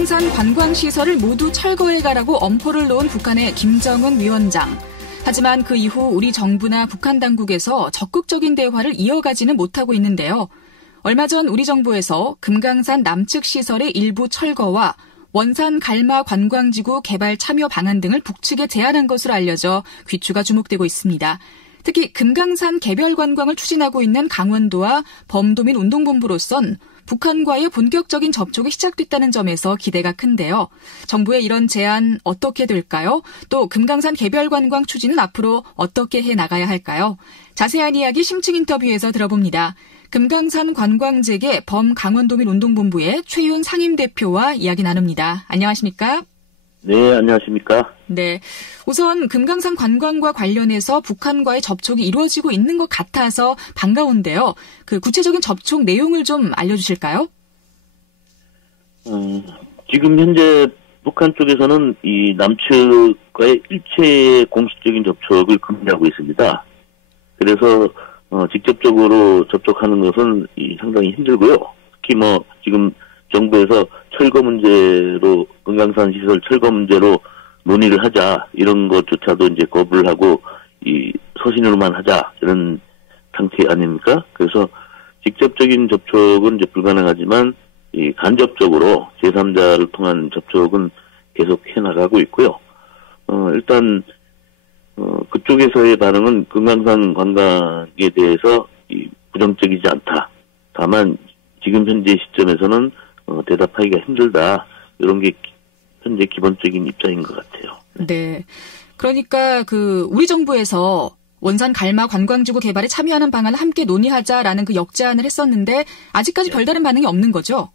금강산 관광시설을 모두 철거해가라고 엄포를 놓은 북한의 김정은 위원장. 하지만 그 이후 우리 정부나 북한 당국에서 적극적인 대화를 이어가지는 못하고 있는데요. 얼마 전 우리 정부에서 금강산 남측 시설의 일부 철거와 원산 갈마 관광지구 개발 참여 방안 등을 북측에 제안한 것으로 알려져 귀추가 주목되고 있습니다. 특히 금강산 개별 관광을 추진하고 있는 강원도와 범도민 운동본부로선 북한과의 본격적인 접촉이 시작됐다는 점에서 기대가 큰데요. 정부의 이런 제안 어떻게 될까요? 또 금강산 개별 관광 추진은 앞으로 어떻게 해나가야 할까요? 자세한 이야기 심층 인터뷰에서 들어봅니다. 금강산 관광재개 범강원도민 운동본부의 최윤 상임대표와 이야기 나눕니다. 안녕하십니까? 네, 안녕하십니까? 네. 우선 금강산 관광과 관련해서 북한과의 접촉이 이루어지고 있는 것 같아서 반가운데요. 그 구체적인 접촉 내용을 좀 알려주실까요? 지금 현재 북한 쪽에서는 이 남측과의 일체 공식적인 접촉을 금지하고 있습니다. 그래서 직접적으로 접촉하는 것은 상당히 힘들고요. 특히 지금 정부에서 철거 문제로 금강산 시설 철거 문제로 논의를 하자 이런 것조차도 이제 거부를 하고 서신으로만 하자 이런 상태 아닙니까? 그래서 직접적인 접촉은 이제 불가능하지만 간접적으로 제3자를 통한 접촉은 계속 해나가고 있고요. 일단 그쪽에서의 반응은 금강산 관광에 대해서 부정적이지 않다. 다만 지금 현재 시점에서는 대답하기가 힘들다. 이런 게 현재 기본적인 입장인 것 같아요. 네. 그러니까 우리 정부에서 원산 갈마 관광지구 개발에 참여하는 방안을 함께 논의하자라는 그 역제안을 했었는데 아직까지 별다른 반응이 없는 거죠?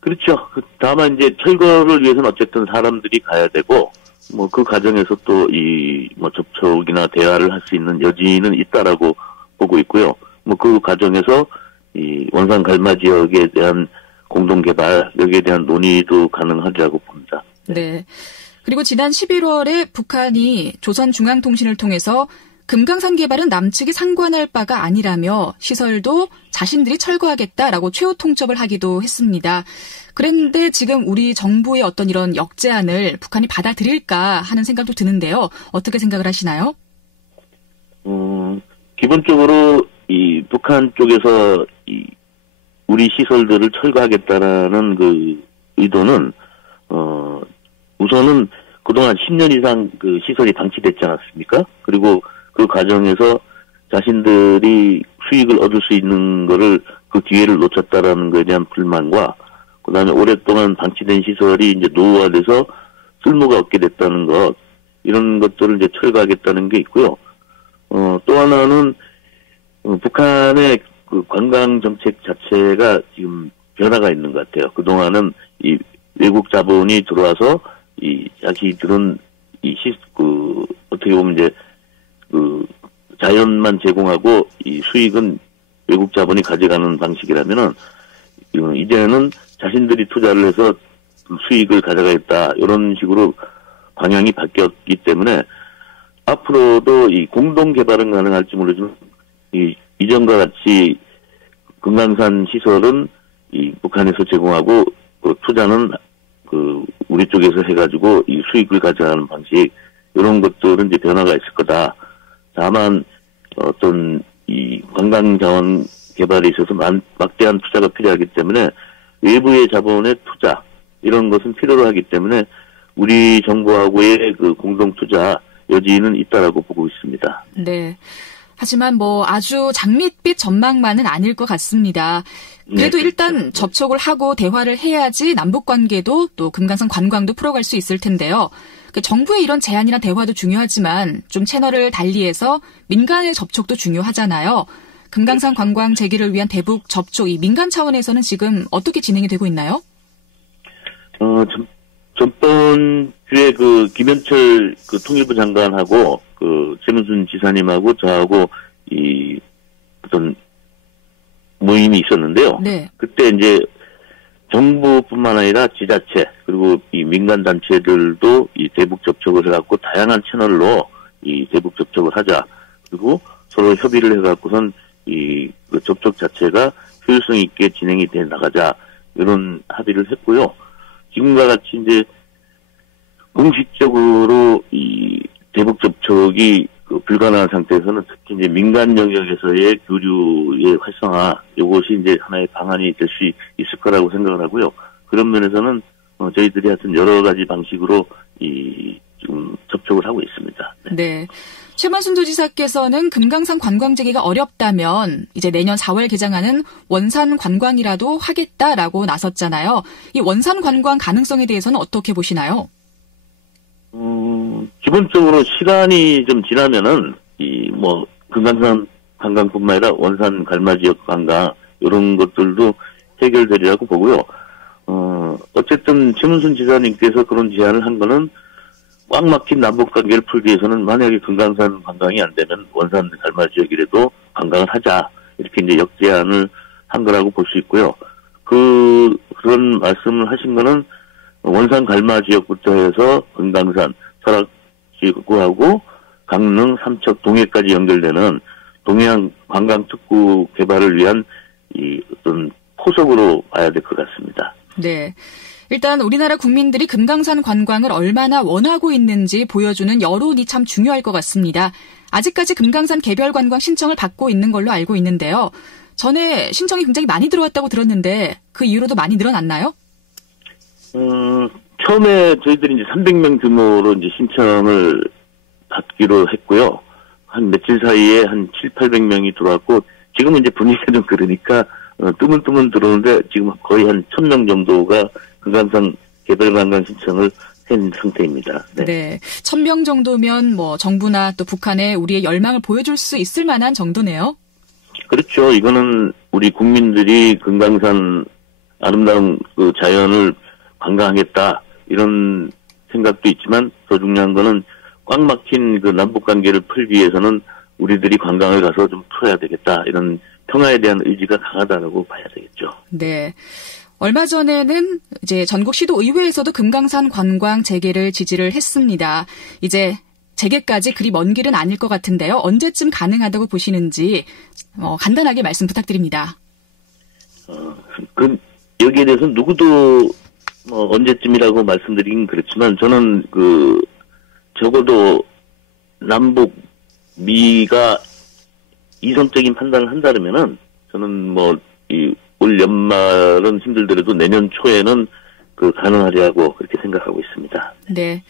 그렇죠. 다만 이제 철거를 위해서는 어쨌든 사람들이 가야 되고 그 과정에서 또 접촉이나 대화를 할 수 있는 여지는 있다라고 보고 있고요. 그 과정에서 원산 갈마 지역에 대한 공동개발, 여기에 대한 논의도 가능하리라고 봅니다. 네. 그리고 지난 11월에 북한이 조선중앙통신을 통해서 금강산 개발은 남측이 상관할 바가 아니라며 시설도 자신들이 철거하겠다라고 최후 통첩을 하기도 했습니다. 그런데 지금 우리 정부의 어떤 이런 역제안을 북한이 받아들일까 하는 생각도 드는데요. 어떻게 생각을 하시나요? 기본적으로 북한 쪽에서 우리 시설들을 철거하겠다라는 그 의도는 우선은 그동안 10년 이상 그 시설이 방치됐지 않았습니까? 그리고 그 과정에서 자신들이 수익을 얻을 수 있는 거를 그 기회를 놓쳤다라는 것에 대한 불만과 그다음에 오랫동안 방치된 시설이 이제 노후화돼서 쓸모가 없게 됐다는 것 이런 것들을 이제 철거하겠다는 게 있고요. 또 하나는 북한의 그 관광 정책 자체가 지금 변화가 있는 것 같아요. 그동안은 외국 자본이 들어와서 자기들은 어떻게 보면 이제 자연만 제공하고 수익은 외국 자본이 가져가는 방식이라면은 이제는 자신들이 투자를 해서 수익을 가져가겠다 이런 식으로 방향이 바뀌었기 때문에 앞으로도 공동 개발은 가능할지 모르지만 이전과 같이 금강산 시설은 북한에서 제공하고 투자는 우리 쪽에서 해가지고 수익을 가져가는 방식 이런 것들은 이제 변화가 있을 거다. 다만 어떤 관광 자원 개발에 있어서 막대한 투자가 필요하기 때문에 외부의 자본의 투자 이런 것은 필요로 하기 때문에 우리 정부하고의 그 공동 투자 여지는 있다라고 보고 있습니다. 네. 하지만 아주 장밋빛 전망만은 아닐 것 같습니다. 그래도 네, 일단 그렇죠. 접촉을 하고 대화를 해야지 남북관계도 또 금강산 관광도 풀어갈 수 있을 텐데요. 정부의 이런 제안이나 대화도 중요하지만 좀 채널을 달리해서 민간의 접촉도 중요하잖아요. 금강산 관광 재개를 위한 대북 접촉, 이 민간 차원에서는 지금 어떻게 진행이 되고 있나요? 전번 주에 김현철 통일부 장관하고 최문순 지사님하고 저하고 어떤 모임이 있었는데요. 네. 그때 이제 정부뿐만 아니라 지자체 그리고 민간 단체들도 대북 접촉을 해갖고 다양한 채널로 대북 접촉을 하자. 그리고 서로 협의를 해갖고선 그 접촉 자체가 효율성 있게 진행이 돼 나가자 이런 합의를 했고요. 지금과 같이 이제 공식적으로 이 대북 접촉이 불가능한 상태에서는 특히 이제 민간 영역에서의 교류의 활성화, 이것이 이제 하나의 방안이 될 수 있을 거라고 생각을 하고요. 그런 면에서는 저희들이 하여튼 여러 가지 방식으로 지금 접촉을 하고 있습니다. 네. 네. 최만순 도지사께서는 금강산 관광 재개가 어렵다면 이제 내년 4월 개장하는 원산 관광이라도 하겠다라고 나섰잖아요. 이 원산 관광 가능성에 대해서는 어떻게 보시나요? 기본적으로 시간이 좀 지나면은 금강산 관광뿐만 아니라 원산 갈마 지역 관광 이런 것들도 해결되리라고 보고요. 어쨌든 최문순 지사님께서 그런 제안을 한 거는 꽉 막힌 남북 관계를 풀기 위해서는 만약에 금강산 관광이 안 되면 원산 갈마 지역이라도 관광을 하자 이렇게 이제 역제안을 한 거라고 볼 수 있고요. 그런 말씀을 하신 거는 원산 갈마 지역부터 해서 금강산 설악 지구하고 강릉 삼척 동해까지 연결되는 동해안 관광 특구 개발을 위한 어떤 포석으로 봐야 될 것 같습니다. 네. 일단 우리나라 국민들이 금강산 관광을 얼마나 원하고 있는지 보여주는 여론이 참 중요할 것 같습니다. 아직까지 금강산 개별 관광 신청을 받고 있는 걸로 알고 있는데요. 전에 신청이 굉장히 많이 들어왔다고 들었는데 그 이후로도 많이 늘어났나요? 처음에 저희들이 이제 300명 규모로 이제 신청을 받기로 했고요. 한 며칠 사이에 한 700~800명이 들어왔고 지금은 이제 분위기가 좀 그러니까 뜨문뜨문 들어오는데 지금 거의 한 1000명 정도가 금강산 개별 관광 신청을 한 상태입니다. 네. 네. 1000명 정도면 정부나 또 북한에 우리의 열망을 보여줄 수 있을 만한 정도네요. 그렇죠. 이거는 우리 국민들이 금강산 아름다운 그 자연을 관광하겠다 이런 생각도 있지만 더 중요한 거는 꽉 막힌 그 남북 관계를 풀기 위해서는 우리들이 관광을 가서 좀 풀어야 되겠다 이런 평화에 대한 의지가 강하다고 봐야 되겠죠. 네. 얼마 전에는 이제 전국 시도 의회에서도 금강산 관광 재개를 지지를 했습니다. 이제 재개까지 그리 먼 길은 아닐 것 같은데요. 언제쯤 가능하다고 보시는지 간단하게 말씀 부탁드립니다. 여기에 대해서 누구도 언제쯤이라고 말씀드리긴 그렇지만 저는 적어도 남북 미가 이성적인 판단을 한다면은 저는 올 연말은 힘들더라도 내년 초에는 가능하리라고 그렇게 생각하고 있습니다. 네.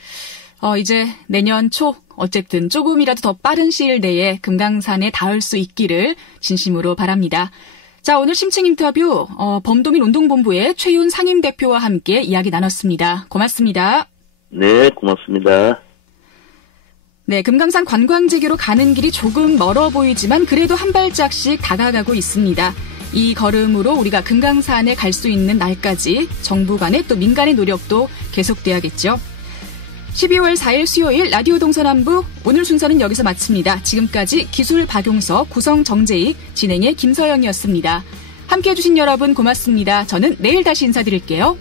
이제 내년 초 어쨌든 조금이라도 더 빠른 시일 내에 금강산에 닿을 수 있기를 진심으로 바랍니다. 자, 오늘 심층 인터뷰 범도민 운동본부의 최윤 상임대표와 함께 이야기 나눴습니다. 고맙습니다. 네, 고맙습니다. 네, 금강산 관광재개로 가는 길이 조금 멀어 보이지만 그래도 한 발짝씩 다가가고 있습니다. 이 걸음으로 우리가 금강산에 갈 수 있는 날까지 정부 간의 또 민간의 노력도 계속돼야겠죠. 12월 4일 수요일 라디오 동서남북 오늘 순서는 여기서 마칩니다. 지금까지 기술 박용석, 구성 정재익, 진행의 김서영이었습니다. 함께해 주신 여러분 고맙습니다. 저는 내일 다시 인사드릴게요.